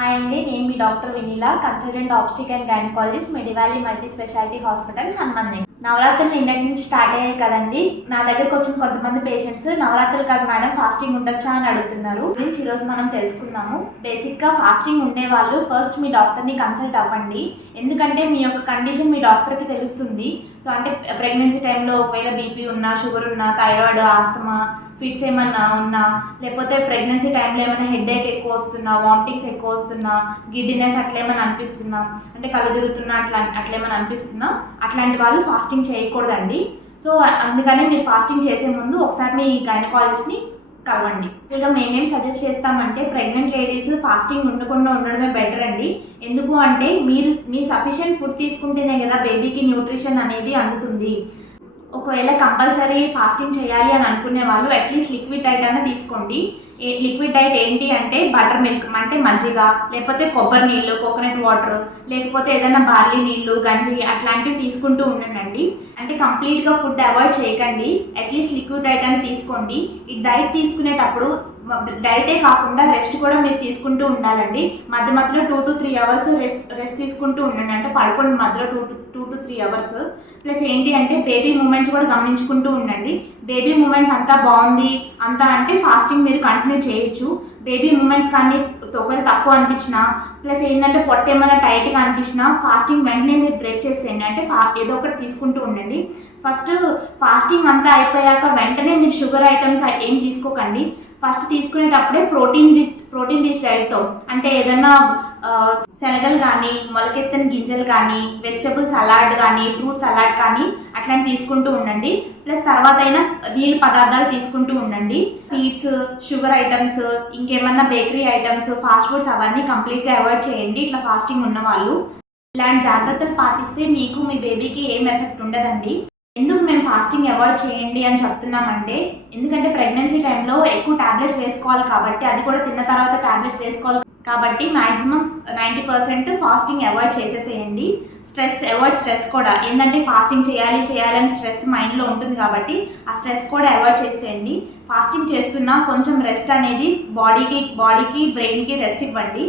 Hi అండి, నేను మీ doctor Vinila, consultant obstetric and gynaecologist, Medivalley multi speciality hospital, Hanumanth. నవరాత్రులు నిన్నటి నుంచి స్టార్ట్ అయ్యాయి కదండి. నా దగ్గరకు వచ్చిన కొంతమంది పేషెంట్స్ నవరాత్రులు కాదు మేడం, ఫాస్టింగ్ ఉండొచ్చా అని అడుగుతున్నారు. గురించి ఈరోజు మనం తెలుసుకుందాము. బేసిక్గా ఫాస్టింగ్ ఉండే వాళ్ళు ఫస్ట్ మీ డాక్టర్ని కన్సల్ట్ అవ్వండి. ఎందుకంటే మీ యొక్క కండిషన్ మీ డాక్టర్కి తెలుస్తుంది. సో అంటే ప్రెగ్నెన్సీ టైంలో ఒకవేళ బీపీ ఉన్నా, షుగర్ ఉన్నా, థైరాయిడ్, ఆస్తమా, ఫిట్స్ ఏమన్నా ఉన్నా, లేకపోతే ప్రెగ్నెన్సీ టైంలో ఏమైనా హెడేక్ ఎక్కువ వస్తున్నా, వామిటింగ్స్ ఎక్కువ వస్తున్నా, గిడ్డినెస్ అట్లా ఏమైనా అనిపిస్తున్నా, అంటే కళ్ళు తిరుగుతున్నా అట్లేమైనా అనిపిస్తున్నా, అట్లాంటి వాళ్ళు ఫాస్టింగ్ చేయకూడదండి. సో అందుకనే మీరు ఫాస్టింగ్ చేసే ముందు ఒకసారి మీ గైనకాలజిస్ట్ని కలవండి. ఇక మేమేం సజెస్ట్ చేస్తామంటే ప్రెగ్నెంట్ లేడీస్ ఫాస్టింగ్ ఉండకుండా ఉండడమే బెటర్ అండి. ఎందుకు అంటే మీ సఫిషియెంట్ ఫుడ్ తీసుకుంటేనే కదా బేబీకి న్యూట్రిషన్ అనేది అందుతుంది. ఒకవేళ కంపల్సరీ ఫాస్టింగ్ చేయాలి అని అనుకునే వాళ్ళు అట్లీస్ట్ లిక్విడ్ డైట్ అయినా తీసుకోండి. లిక్విడ్ డైట్ ఏంటి అంటే బటర్ మిల్క్ అంటే మజ్జిగ, లేకపోతే కొబ్బరి నీళ్ళు, కోకోనట్ వాటర్, లేకపోతే ఏదైనా బార్లీ నీళ్ళు, గంజి అట్లాంటివి తీసుకుంటూ ఉండండి. అంటే కంప్లీట్గా ఫుడ్ అవాయిడ్ చేయకండి, అట్లీస్ట్ లిక్విడ్ డైట్ అని తీసుకోండి. ఈ డైట్ తీసుకునేటప్పుడు డైటే కాకుండా రెస్ట్ కూడా మీరు తీసుకుంటూ ఉండాలండి. మధ్య మధ్యలో 2 to 3 అవర్స్ రెస్ట్ తీసుకుంటూ ఉండండి. అంటే పడుకోండి మధ్యలో 2 to 3 అవర్స్. ప్లస్ ఏంటి అంటే బేబీ మూమెంట్స్ కూడా గమనించుకుంటూ ఉండండి. బేబీ మూమెంట్స్ అంతా బాగుంది అంతా అంటే ఫాస్టింగ్ మీరు కంటిన్యూ చేయొచ్చు. బేబీ మూమెంట్స్ కానీ ఒకవేళ తక్కువ అనిపించినా, ప్లస్ ఏంటంటే పొట్ట ఏమైనా టైట్గా అనిపించినా ఫాస్టింగ్ వెంటనే మీరు బ్రేక్ చేసేయండి. అంటే ఏదో ఒకటి తీసుకుంటూ ఉండండి. ఫస్ట్ ఫాస్టింగ్ అంతా అయిపోయాక వెంటనే మీరు షుగర్ ఐటమ్స్ ఏం తీసుకోకండి. ఫస్ట్ తీసుకునేటప్పుడే ప్రోటీన్ రిచ్ డైట్తో, అంటే ఏదైనా శనగలు కానీ, మొలకెత్తని గింజలు కానీ, వెజిటబుల్ సలాడ్ కానీ, ఫ్రూట్ సలాడ్ కానీ అట్లాంటి తీసుకుంటూ ఉండండి. ప్లస్ తర్వాత అయినా నీళ్ళ పదార్థాలు తీసుకుంటూ ఉండండి. స్వీట్స్, షుగర్ ఐటమ్స్, ఇంకేమన్నా బేకరీ ఐటమ్స్, ఫాస్ట్ ఫుడ్స్ అవన్నీ కంప్లీట్గా అవాయిడ్ చేయండి. ఇట్లా ఫాస్టింగ్ ఉన్న వాళ్ళు ఇలాంటి జాగ్రత్తలు పాటిస్తే మీకు మీ బేబీకి ఏం ఎఫెక్ట్ ఉండదండి. ఎందుకు మేము ఫాస్టింగ్ అవాయిడ్ చేయండి అని చెప్తున్నామంటే, ఎందుకంటే ప్రెగ్నెన్సీ టైంలో ఎక్కువ టాబ్లెట్స్ వేసుకోవాలి కాబట్టి, అది కూడా తిన్న తర్వాత టాబ్లెట్స్ వేసుకోవాలి కాబట్టి మ్యాక్సిమం 90% ఫాస్టింగ్ అవాయిడ్ చేసేసేయండి. స్ట్రెస్ కూడా ఏంటంటే ఫాస్టింగ్ చేయాలని స్ట్రెస్ మైండ్లో ఉంటుంది కాబట్టి ఆ స్ట్రెస్ కూడా అవాయిడ్ చేసేయండి. ఫాస్టింగ్ చేస్తున్నా కొంచెం రెస్ట్ అనేది బాడీకి బ్రెయిన్కి రెస్ట్ ఇవ్వండి.